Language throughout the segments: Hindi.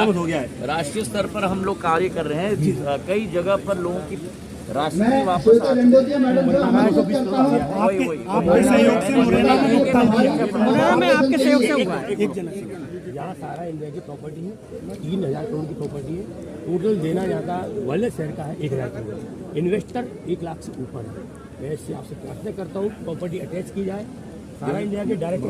बरामद हो गया है। राष्ट्रीय स्तर पर हम लोग कार्य कर रहे हैं। कई जगह पर लोगों की राशि वापस आ आपके सहयोग से मुरैना में भुगतान किया। मुरैना में आपके सहयोग से हुआ है। एक जन यहाँ सारा इंडिया की प्रॉपर्टी है, 3000 करोड़ की प्रॉपर्टी है। टोटल देना यहाँ का वर्ल्ड शहर का है 1000 करोड़। इन्वेस्टर 1 लाख से ऊपर है। मैं इससे आपसे प्रार्थना करता हूँ प्रॉपर्टी अटैच की जाए, सारा इंडिया के डायरेक्ट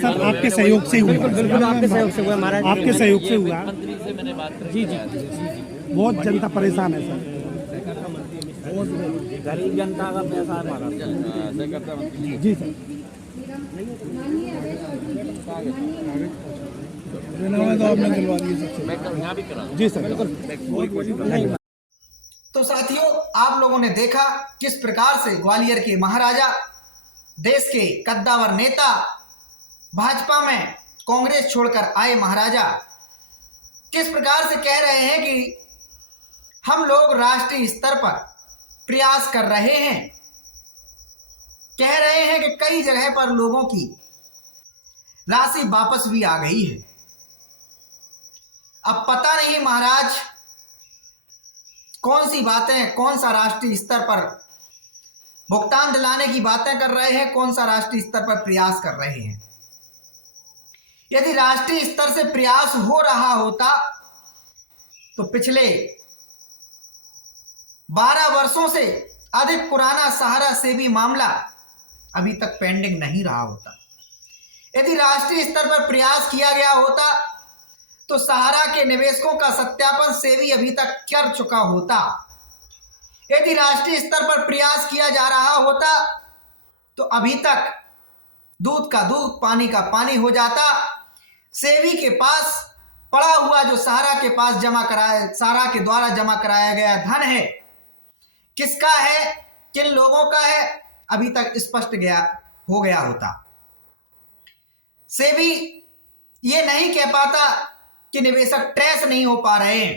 सर आपके सहयोग से हुआ। बिल्कुल आपके सहयोग से हुआ महाराज, आपके सहयोग से हुआ। मंत्री से मैंने बात करी। जी जी, बहुत जनता परेशान है सर। गरीब जनता का पैसा है महाराज। जी सर। तो आपने दिलवा दिए मैं कल यहाँ भी करा। जी सर। तो साथियों, आप लोगों ने देखा किस प्रकार से ग्वालियर के महाराजा, देश के कद्दावर नेता, भाजपा में कांग्रेस छोड़कर आए महाराजा किस प्रकार से कह रहे हैं कि हम लोग राष्ट्रीय स्तर पर प्रयास कर रहे हैं। कह रहे हैं कि कई जगह पर लोगों की राशि वापस भी आ गई है। अब पता नहीं महाराज कौन सी बातें, कौन सा राष्ट्रीय स्तर पर भुगतान दिलाने की बातें कर रहे हैं, कौन सा राष्ट्रीय स्तर पर प्रयास कर रहे हैं। यदि राष्ट्रीय स्तर से प्रयास हो रहा होता तो पिछले 12 वर्षों से अधिक पुराना सहारा से भी मामला अभी तक पेंडिंग नहीं रहा होता। यदि राष्ट्रीय स्तर पर प्रयास किया गया होता तो सहारा के निवेशकों का सत्यापन सेबी अभी तक कर चुका होता। यदि राष्ट्रीय स्तर पर प्रयास किया जा रहा होता तो अभी तक दूध का दूध, पानी का पानी हो जाता। सेबी के पास पड़ा हुआ जो सहारा के पास सहारा के द्वारा जमा कराया गया धन है, किसका है, किन लोगों का है, अभी तक स्पष्ट हो गया होता। सेबी ये नहीं कह पाता कि निवेशक ट्रेस नहीं हो पा रहे हैं।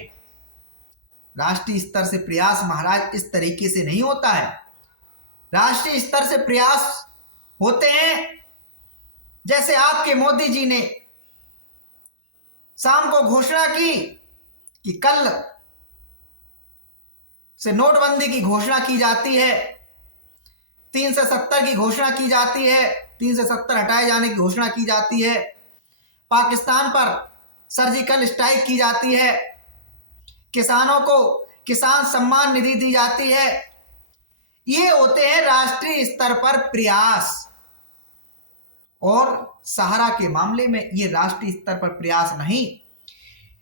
राष्ट्रीय स्तर से प्रयास महाराज इस तरीके से नहीं होता है। राष्ट्रीय स्तर से प्रयास होते हैं जैसे आपके मोदी जी ने शाम को घोषणा की कि कल से नोटबंदी की घोषणा की जाती है, 3 से 70 की घोषणा की जाती है, 3 से 70 हटाए जाने की घोषणा की जाती है, पाकिस्तान पर सर्जिकल स्ट्राइक की जाती है, किसानों को किसान सम्मान निधि दी जाती है। ये होते हैं राष्ट्रीय स्तर पर प्रयास। और सहारा के मामले में ये राष्ट्रीय स्तर पर प्रयास नहीं,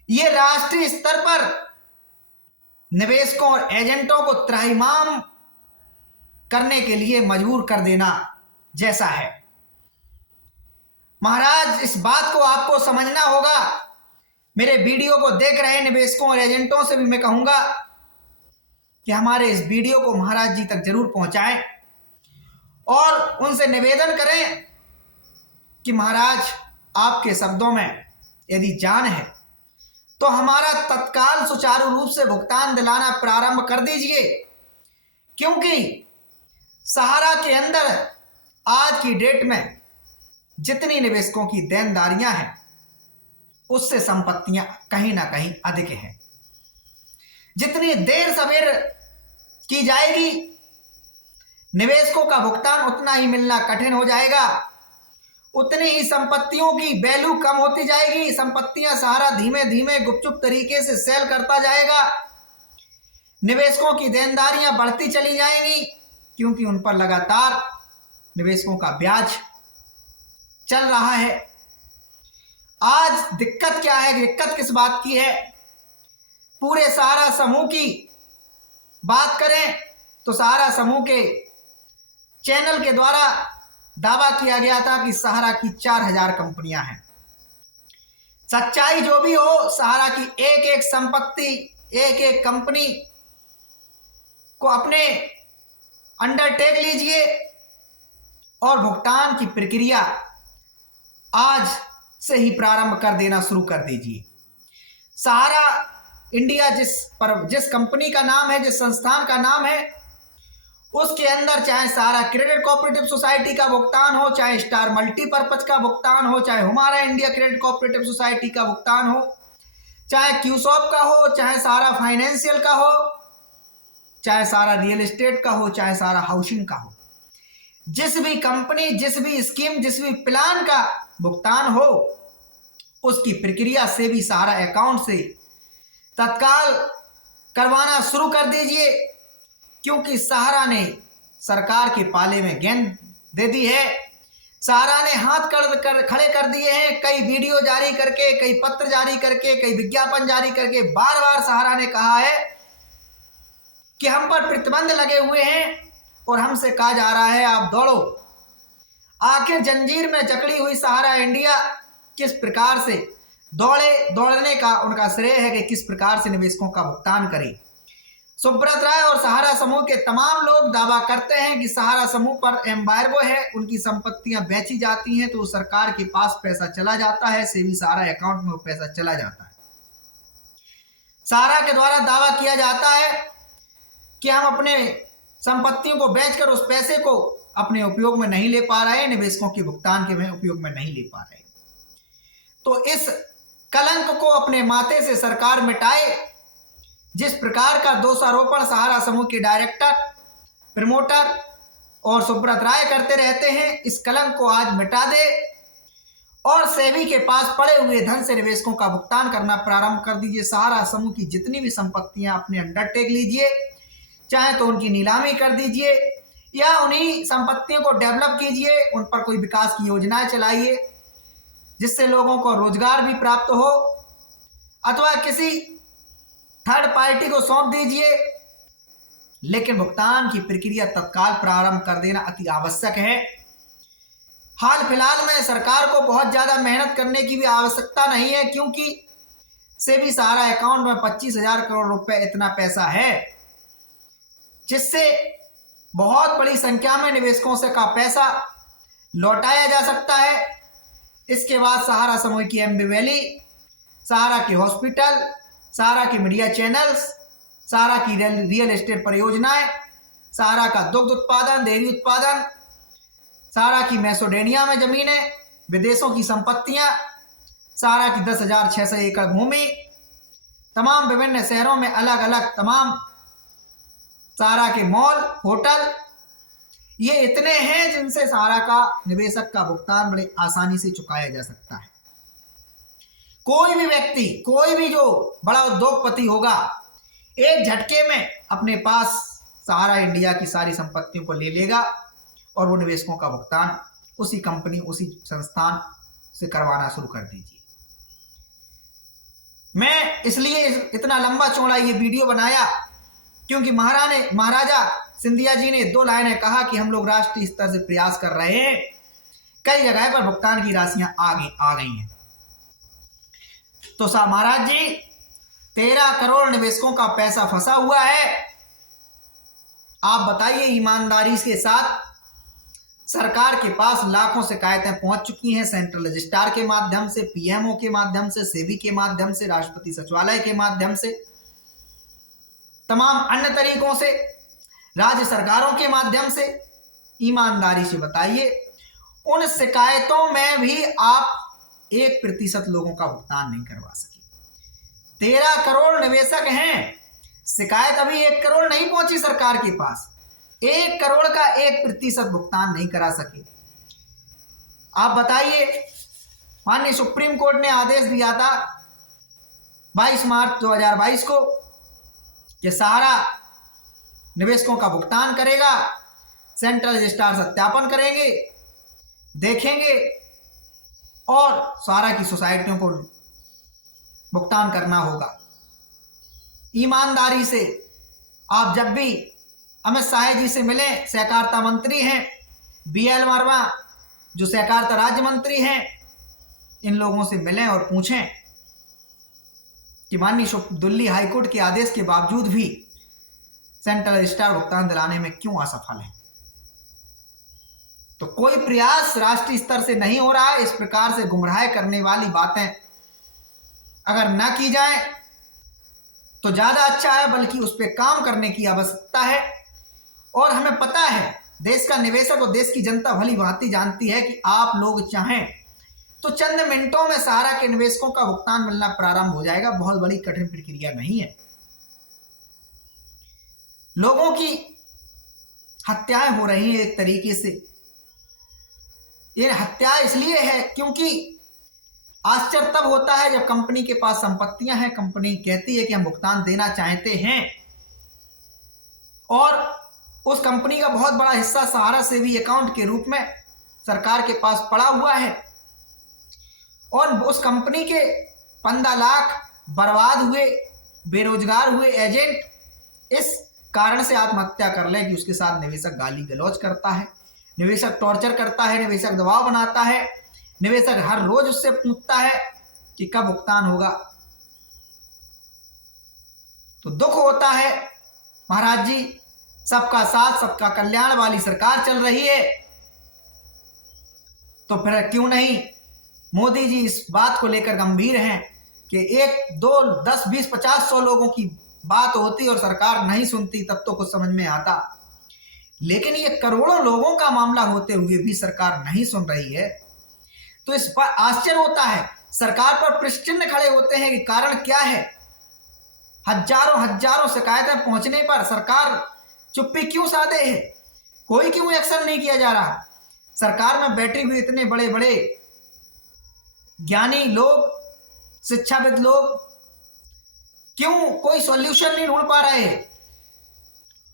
ये राष्ट्रीय स्तर पर निवेशकों और एजेंटों को त्राहिमाम करने के लिए मजबूर कर देना जैसा है। महाराज इस बात को आपको समझना होगा। मेरे वीडियो को देख रहे निवेशकों और एजेंटों से भी मैं कहूंगा कि हमारे इस वीडियो को महाराज जी तक जरूर पहुंचाएं और उनसे निवेदन करें कि महाराज आपके शब्दों में यदि जान है तो हमारा तत्काल सुचारू रूप से भुगतान दिलाना प्रारंभ कर दीजिए, क्योंकि सहारा के अंदर आज की डेट में जितनी निवेशकों की देनदारियां हैं उससे संपत्तियां कहीं ना कहीं अधिक हैं। जितनी देर सवेर की जाएगी निवेशकों का भुगतान उतना ही मिलना कठिन हो जाएगा, उतनी ही संपत्तियों की वैल्यू कम होती जाएगी। संपत्तियां सहारा धीमे धीमे गुपचुप तरीके से सेल करता जाएगा, निवेशकों की देनदारियां बढ़ती चली जाएंगी, क्योंकि उन पर लगातार निवेशकों का ब्याज चल रहा है। आज दिक्कत क्या है, दिक्कत किस बात की है? पूरे सहारा समूह की बात करें तो सहारा समूह के चैनल के द्वारा दावा किया गया था कि सहारा की 4000 कंपनियां हैं। सच्चाई जो भी हो, सहारा की एक एक संपत्ति, एक एक कंपनी को अपने अंडरटेक लीजिए और भुगतान की प्रक्रिया आज से ही प्रारंभ कर देना शुरू कर दीजिए। सहारा इंडिया जिस कंपनी का नाम है, जिस संस्थान का नाम है, उसके अंदर चाहे सारा क्रेडिट कोऑपरेटिव सोसाइटी का भुगतान हो, चाहे स्टार मल्टीपर्पज का भुगतान हो, चाहे हमारा इंडिया क्रेडिट कोऑपरेटिव सोसाइटी का भुगतान हो, चाहे क्यूसॉप का हो, चाहे सारा फाइनेंशियल का हो, चाहे सारा रियल एस्टेट का हो, चाहे सारा हाउसिंग का हो, जिस भी कंपनी, जिस भी स्कीम, जिस भी प्लान का भुगतान हो, उसकी प्रक्रिया से भी सारा अकाउंट से तत्काल करवाना शुरू कर दीजिए, क्योंकि सहारा ने सरकार के पाले में गेंद दे दी है। सहारा ने हाथ खड़े कर दिए हैं, कई वीडियो जारी करके, कई पत्र जारी करके, कई विज्ञापन जारी करके बार बार सहारा ने कहा है कि हम पर प्रतिबंध लगे हुए हैं और हमसे कहा जा रहा है आप दौड़ो। आखिर जंजीर में जकड़ी हुई सहारा इंडिया किस प्रकार से दौड़ने का उनका श्रेय है कि किस प्रकार से निवेशकों का भुगतान करें। सुब्रत राय और सहारा समूह के तमाम लोग दावा करते हैं कि सहारा समूह पर एम्बार्गो है, उनकी संपत्तियां बेची जाती हैं तो सरकार के पास पैसा चला जाता है, सेवी सहारा अकाउंट में वो पैसा चला जाता है। सहारा के द्वारा दावा किया जाता है कि हम अपने संपत्तियों को बेचकर उस पैसे को अपने उपयोग में नहीं ले पा रहे, निवेशकों के भुगतान के उपयोग में नहीं ले पा रहे। तो इस कलंक को अपने माथे से सरकार मिटाए। जिस प्रकार का दोषारोपण सहारा समूह के डायरेक्टर, प्रमोटर और सुब्रत राय करते रहते हैं, इस कलंक को आज मिटा दे और सेबी के पास पड़े हुए धन से निवेशकों का भुगतान करना प्रारंभ कर दीजिए। सहारा समूह की जितनी भी संपत्तियां अपने अंडर टेक लीजिए, चाहे तो उनकी नीलामी कर दीजिए या उन्हीं संपत्तियों को डेवलप कीजिए, उन पर कोई विकास की योजनाएं चलाइए जिससे लोगों को रोजगार भी प्राप्त हो, अथवा किसी थर्ड पार्टी को सौंप दीजिए, लेकिन भुगतान की प्रक्रिया तत्काल प्रारंभ कर देना अति आवश्यक है। हाल फिलहाल में सरकार को बहुत ज्यादा मेहनत करने की भी आवश्यकता नहीं है, क्योंकि सेबी सहारा अकाउंट में 25,000 करोड़ रुपए इतना पैसा है, जिससे बहुत बड़ी संख्या में निवेशकों से का पैसा लौटाया जा सकता है। इसके बाद सहारा समूह की एमबी वैली, सहारा के हॉस्पिटल, सहारा के मीडिया चैनल्स, सहारा की रियल एस्टेट परियोजनाएं, सहारा का दुग्ध उत्पादन, डेयरी उत्पादन, सहारा की मैसेडोनिया में जमीनें, विदेशों की संपत्तियां, सहारा की 10,600 एकड़ भूमि, तमाम विभिन्न शहरों में अलग अलग तमाम सहारा के मॉल, होटल, ये इतने हैं जिनसे सहारा का निवेशक का भुगतान बड़े आसानी से चुकाया जा सकता है। कोई भी व्यक्ति, कोई भी जो बड़ा उद्योगपति होगा, एक झटके में अपने पास सहारा इंडिया की सारी संपत्तियों को ले लेगा और वो निवेशकों का भुगतान उसी कंपनी, उसी संस्थान से करवाना शुरू कर दीजिए। मैं इसलिए इतना लंबा चौड़ा ये वीडियो बनाया क्योंकि महाराजा सिंधिया जी ने 2 लाइनें कहा कि हम लोग राष्ट्रीय स्तर से प्रयास कर रहे हैं, कई जगह पर भुगतान की राशियां आ गई हैं। तो महाराज जी, 13 करोड़ निवेशकों का पैसा फंसा हुआ है। आप बताइए, ईमानदारी के साथ सरकार के पास लाखों शिकायतें पहुंच चुकी हैं, सेंट्रल रजिस्ट्रार के माध्यम से, पीएमओ के माध्यम से, सेबी के माध्यम से, राष्ट्रपति सचिवालय के माध्यम से, तमाम अन्य तरीकों से, राज्य सरकारों के माध्यम से। ईमानदारी से बताइए, उन शिकायतों में भी आप 1% लोगों का भुगतान नहीं करवा सके। 13 करोड़ निवेशक हैं, शिकायत अभी 1 करोड़ नहीं पहुंची सरकार के पास, 1 करोड़ का 1% भुगतान नहीं करा सके। आप बताइए, माननीय सुप्रीम कोर्ट ने आदेश दिया था 22 मार्च 2022 को कि सहारा निवेशकों का भुगतान करेगा, सेंट्रल रजिस्ट्रार सत्यापन करेंगे, देखेंगे और सहारा की सोसाइटियों को भुगतान करना होगा। ईमानदारी से आप जब भी अमित शाह जी से मिलें, सहकारिता मंत्री हैं, BL वर्मा जो सहकारिता राज्य मंत्री हैं, इन लोगों से मिलें और पूछें कि माननीय दिल्ली हाईकोर्ट के आदेश के बावजूद भी सेंट्रल रजिस्ट्रार भुगतान दिलाने में क्यों असफल है। तो कोई प्रयास राष्ट्रीय स्तर से नहीं हो रहा है। इस प्रकार से गुमराह करने वाली बातें अगर ना की जाए तो ज्यादा अच्छा है, बल्कि उस पर काम करने की आवश्यकता है और हमें पता है देश का निवेशक और देश की जनता भली भांति जानती है कि आप लोग चाहें तो चंद मिनटों में सहारा के निवेशकों का भुगतान मिलना प्रारंभ हो जाएगा। बहुत बड़ी कठिन प्रक्रिया नहीं है। लोगों की हत्याएं हो रही हैं एक तरीके से। ये हत्या इसलिए है क्योंकि आश्चर्य तब होता है जब कंपनी के पास संपत्तियां हैं, कंपनी कहती है कि हम भुगतान देना चाहते हैं और उस कंपनी का बहुत बड़ा हिस्सा सहारा सेवी अकाउंट के रूप में सरकार के पास पड़ा हुआ है और उस कंपनी के 15 लाख बर्बाद हुए, बेरोजगार हुए एजेंट इस कारण से आत्महत्या कर ले कि उसके साथ निवेशक गाली गलौज करता है, निवेशक टॉर्चर करता है, निवेशक दबाव बनाता है, निवेशक हर रोज उससे पूछता है कि कब भुगतान होगा। तो दुख होता है महाराज जी, सबका साथ सबका कल्याण वाली सरकार चल रही है, तो फिर क्यों नहीं मोदी जी इस बात को लेकर गंभीर हैं कि 1, 2, 10, 20, 50, 100 लोगों की बात होती और सरकार नहीं सुनती, तब तो कुछ समझ में आता। लेकिन ये करोड़ों लोगों का मामला होते हुए भी सरकार नहीं सुन रही है, तो इस पर आश्चर्य होता है। सरकार पर प्रश्न खड़े होते हैं कि कारण क्या है। हजारों शिकायतें पहुंचने पर सरकार चुप्पी क्यों साधे है, कोई क्यों एक्शन नहीं किया जा रहा। सरकार में बैठे हुए इतने बड़े बड़े ज्ञानी लोग, शिक्षाविद लोग, क्यों कोई सॉल्यूशन नहीं ढूंढ पा रहे।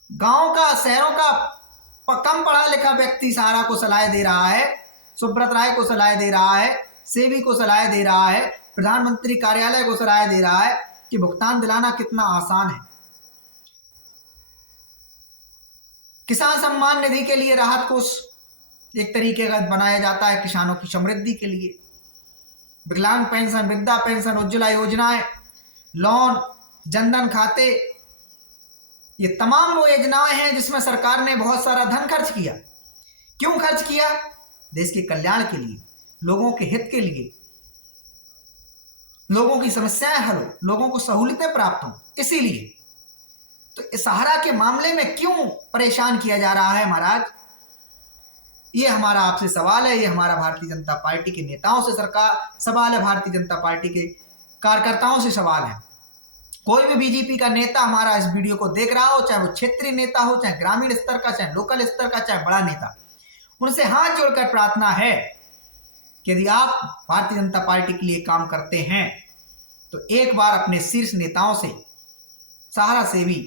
गांव का, शहरों का कम पढ़ा लिखा व्यक्ति सहारा को सलाह दे रहा है, सुब्रत राय को सलाह दे रहा है, सेबी को सलाह दे रहा है, प्रधानमंत्री कार्यालय को सलाह दे रहा है कि भुगतान दिलाना कितना आसान है। किसान सम्मान निधि के लिए राहत कोष एक तरीके का बनाया जाता है किसानों की समृद्धि के लिए। विकलांग पेंशन, वृद्धा पेंशन, उज्ज्वला योजनाएं, लोन, जनधन खाते, ये तमाम वो योजनाएं हैं जिसमें सरकार ने बहुत सारा धन खर्च किया। क्यों खर्च किया? देश के कल्याण के लिए, लोगों के हित के लिए, लोगों की समस्याएं हल हो, लोगों को सहूलियतें प्राप्त हो, इसीलिए। तो सहारा के मामले में क्यों परेशान किया जा रहा है महाराज? ये हमारा आपसे सवाल है, ये हमारा भारतीय जनता पार्टी के नेताओं से सरकार सवाल है, भारतीय जनता पार्टी के कार्यकर्ताओं से सवाल है। कोई भी बीजेपी का नेता हमारा इस वीडियो को देख रहा हो, चाहे वो क्षेत्रीय नेता हो, चाहे ग्रामीण स्तर का, चाहे लोकल स्तर का, चाहे बड़ा नेता, उनसे हाथ जोड़कर प्रार्थना है कि यदि आप भारतीय जनता पार्टी के लिए काम करते हैं तो एक बार अपने शीर्ष नेताओं से सहारा सेवी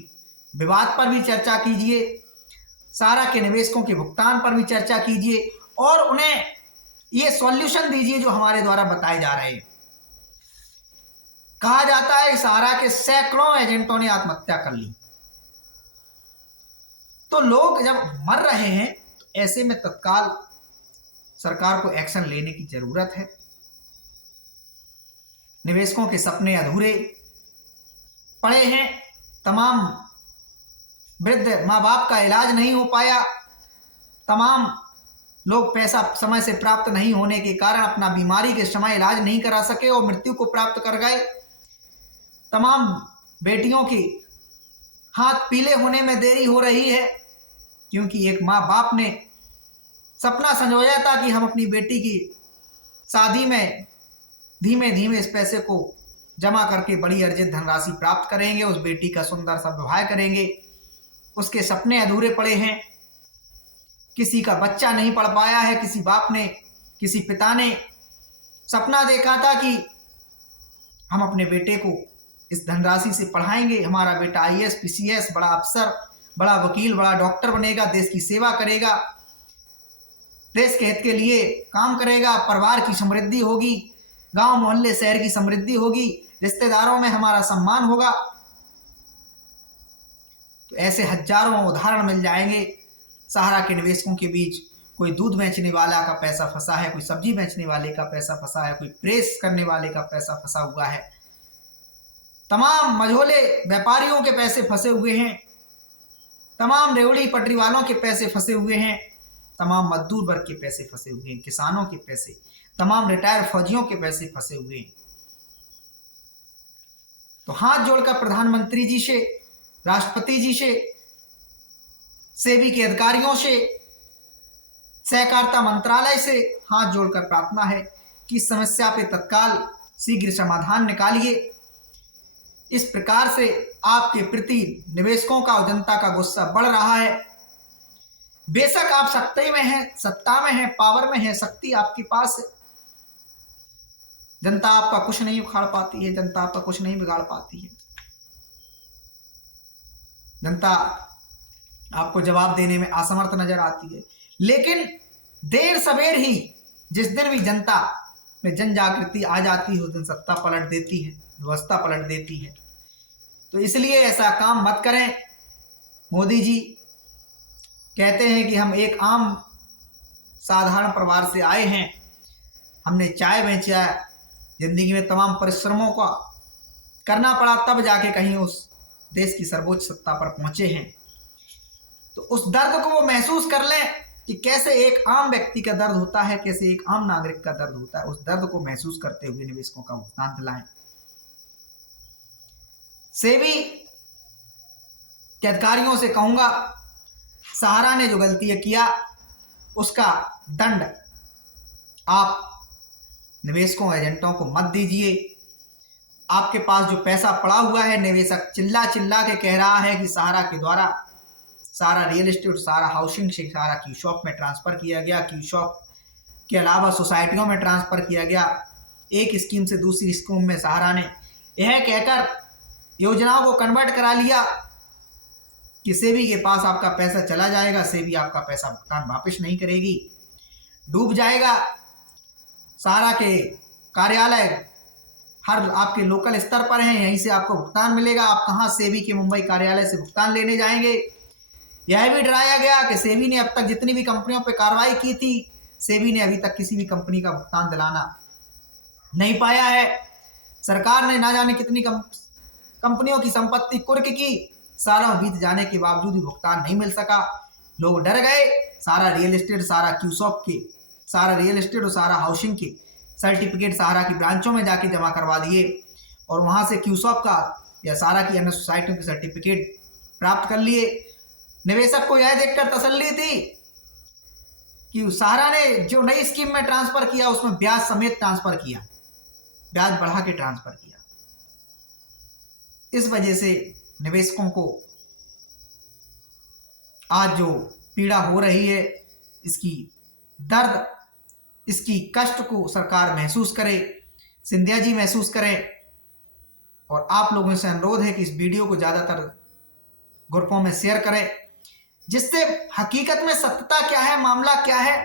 विवाद पर भी चर्चा कीजिए, सहारा के निवेशकों के भुगतान पर भी चर्चा कीजिए और उन्हें ये सॉल्यूशन दीजिए जो हमारे द्वारा बताए जा रहे हैं। कहा जाता है सहारा के सैकड़ों एजेंटों ने आत्महत्या कर ली। तो लोग जब मर रहे हैं तो ऐसे में तत्काल सरकार को एक्शन लेने की जरूरत है। निवेशकों के सपने अधूरे पड़े हैं, तमाम वृद्ध माँ बाप का इलाज नहीं हो पाया, तमाम लोग पैसा समय से प्राप्त नहीं होने के कारण अपना बीमारी के समय इलाज नहीं करा सके और मृत्यु को प्राप्त कर गए। तमाम बेटियों की हाथ पीले होने में देरी हो रही है क्योंकि एक माँ बाप ने सपना संजोया था कि हम अपनी बेटी की शादी में धीमे धीमे इस पैसे को जमा करके बड़ी अर्जित धनराशि प्राप्त करेंगे, उस बेटी का सुंदर सा विवाह करेंगे। उसके सपने अधूरे पड़े हैं, किसी का बच्चा नहीं पढ़ पाया है, किसी बाप ने, किसी पिता ने सपना देखा था कि हम अपने बेटे को इस धनराशि से पढ़ाएंगे, हमारा बेटा आईएएस, पीसीएस, बड़ा अफसर, बड़ा वकील, बड़ा डॉक्टर बनेगा, देश की सेवा करेगा, देश के हित के लिए काम करेगा, परिवार की समृद्धि होगी, गांव मोहल्ले शहर की समृद्धि होगी, रिश्तेदारों में हमारा सम्मान होगा। तो ऐसे हजारों उदाहरण मिल जाएंगे। सहारा के निवेशकों के बीच कोई दूध बेचने वाला का पैसा फंसा है, कोई सब्जी बेचने वाले का पैसा फंसा है, कोई प्रेस करने वाले का पैसा फंसा हुआ है, तमाम मझोले व्यापारियों के पैसे फंसे हुए हैं, तमाम रेवड़ी पटरी वालों के पैसे फंसे हुए हैं, तमाम मजदूर वर्ग के पैसे फंसे हुए हैं, किसानों के पैसे, तमाम रिटायर फौजियों के पैसे फंसे हुए हैं। तो हाथ जोड़कर प्रधानमंत्री जी से, राष्ट्रपति जी से सेबी के अधिकारियों से, सहकारिता मंत्रालय से हाथ जोड़कर प्रार्थना है कि इस समस्या पे तत्काल शीघ्र समाधान निकालिए। इस प्रकार से आपके प्रति निवेशकों का और जनता का गुस्सा बढ़ रहा है। बेशक आप सत्ता में हैं, पावर में है, शक्ति आपके पास है, जनता आपका कुछ नहीं उखाड़ पाती है, जनता आपका कुछ नहीं बिगाड़ पाती है। जनता आपको जवाब देने में असमर्थ नजर आती है। लेकिन देर सवेर ही जिस दिन भी जनता में जन जागृति आ जाती है उस दिन सत्ता पलट देती है, व्यवस्था पलट देती है। तो इसलिए ऐसा काम मत करें। मोदी जी कहते हैं कि हम एक आम साधारण परिवार से आए हैं, हमने चाय बेचा, जिंदगी में तमाम परिश्रमों का करना पड़ा, तब जाके कहीं उस देश की सर्वोच्च सत्ता पर पहुंचे हैं। तो उस दर्द को वो महसूस कर लें कि कैसे एक आम व्यक्ति का दर्द होता है, कैसे एक आम नागरिक का दर्द होता है। उस दर्द को महसूस करते हुए निवेशकों का भुगतान दिलाएं। सेबी के अधिकारियों से कहूंगा, सहारा ने जो गलती किया उसका दंड आप निवेशकों एजेंटों को मत दीजिए। आपके पास जो पैसा पड़ा हुआ है, निवेशक चिल्ला चिल्ला के कह रहा है कि सहारा के द्वारा सारा रियल एस्टेट, सारा हाउसिंग से सारा क्यू शॉप में ट्रांसफ़र किया गया, क्यू शॉप के अलावा सोसाइटियों में ट्रांसफ़र किया गया। एक स्कीम से दूसरी स्कीम में सहारा ने यह कहकर योजनाओं को कन्वर्ट करा लिया कि सेबी के पास आपका पैसा चला जाएगा, सेबी आपका पैसा भुगतान वापस नहीं करेगी, डूब जाएगा। सहारा के कार्यालय हर आपके लोकल स्तर पर हैं, यहीं से आपको भुगतान मिलेगा। आप कहाँ सेबी के मुंबई कार्यालय से भुगतान लेने जाएंगे। यह भी डराया गया कि सेबी ने अब तक जितनी भी कंपनियों पर कार्रवाई की थी, सेबी ने अभी तक किसी भी कंपनी का भुगतान दिलाना नहीं पाया है। सरकार ने ना जाने कितनी कंपनियों की संपत्ति कुर्क की, सालों बीत जाने के बावजूद भी भुगतान नहीं मिल सका। लोग डर गए। सारा रियल एस्टेट, सारा क्यू शॉप के, सारा रियल एस्टेट और सारा हाउसिंग के सर्टिफिकेट सहारा की ब्रांचों में जाके जमा करवा दिए और वहां से क्यू शॉप का या सहारा की अन्य सोसाइटियों के सर्टिफिकेट प्राप्त कर लिए। निवेशक को यह देखकर तसल्ली थी कि सहारा ने जो नई स्कीम में ट्रांसफर किया उसमें ब्याज समेत ट्रांसफर किया, ब्याज बढ़ा के ट्रांसफर किया। इस वजह से निवेशकों को आज जो पीड़ा हो रही है, इसकी दर्द, इसकी कष्ट को सरकार महसूस करे, सिंधिया जी महसूस करें। और आप लोगों से अनुरोध है कि इस वीडियो को ज़्यादातर ग्रुपों में शेयर करें, जिससे हकीकत में सत्यता क्या है, मामला क्या है,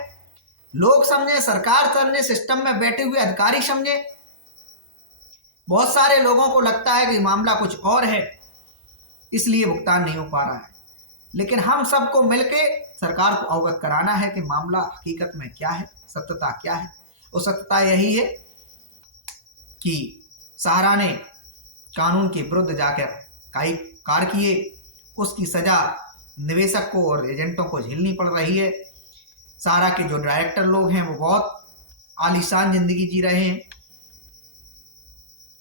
लोग समझे, सरकार समझे, सिस्टम में बैठे हुए अधिकारी समझे। बहुत सारे लोगों को लगता है कि मामला कुछ और है, इसलिए भुगतान नहीं हो पा रहा है। लेकिन हम सबको मिलके सरकार को अवगत कराना है कि मामला हकीकत में क्या है, सत्यता क्या है। और सत्यता यही है कि सहारा ने कानून के विरुद्ध जाकर कई कार्य किए, उसकी सजा निवेशक को और एजेंटों को झेलनी पड़ रही है। सहारा के जो डायरेक्टर लोग हैं वो बहुत आलीशान जिंदगी जी रहे हैं,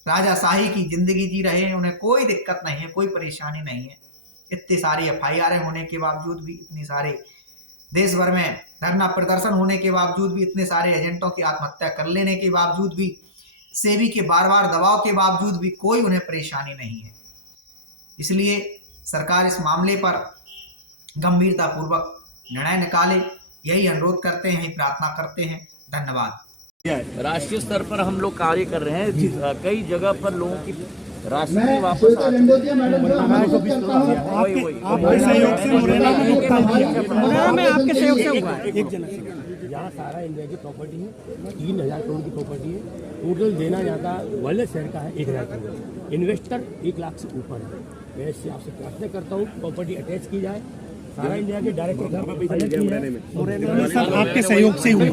राजाशाही की जिंदगी जी रहे हैं, उन्हें कोई दिक्कत नहीं है, कोई परेशानी नहीं है। इतने सारे FIR होने के बावजूद भी, इतनी सारे देश भर में धरना प्रदर्शन होने के बावजूद भी, इतने सारे एजेंटों की आत्महत्या कर लेने के बावजूद भी, सेबी के बार बार दबाव के बावजूद भी कोई उन्हें परेशानी नहीं है। इसलिए सरकार इस मामले पर गंभीरतापूर्वक निर्णय निकाले, यही अनुरोध करते हैं, प्रार्थना करते हैं। धन्यवाद। राष्ट्रीय स्तर पर हम लोग कार्य कर रहे हैं। कई जगह पर लोगों की राशि वापस आ रही है। यहाँ सारा इंडिया की प्रॉपर्टी है, 3000 करोड़ की प्रॉपर्टी है। टोटल देना यहाँ का वर्ल्ड शेयर का है 1000 करोड़। इन्वेस्टर 1 लाख से ऊपर है। मैं इससे आपसे प्रार्थना करता हूँ प्रॉपर्टी अटैच की जाए, सारा इंडिया के डायरेक्ट आपके सहयोग से हुआ।